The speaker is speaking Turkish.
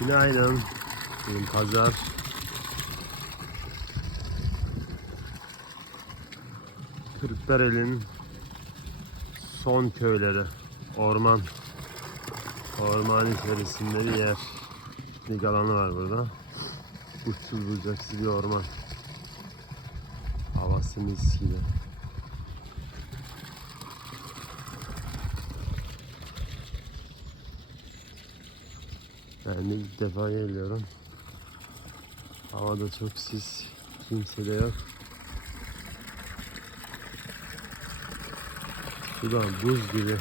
Günaydın. Bugün pazar. Kırklareli'nin son köyleri. Orman içerisinde bir yer. Piknik alanı var burada. Uçsuz bucaksız bir orman. Havası mis gibi. Ben de ilk defa geliyorum. Havada çok sis. Kimse de yok. Sudan buz gibi.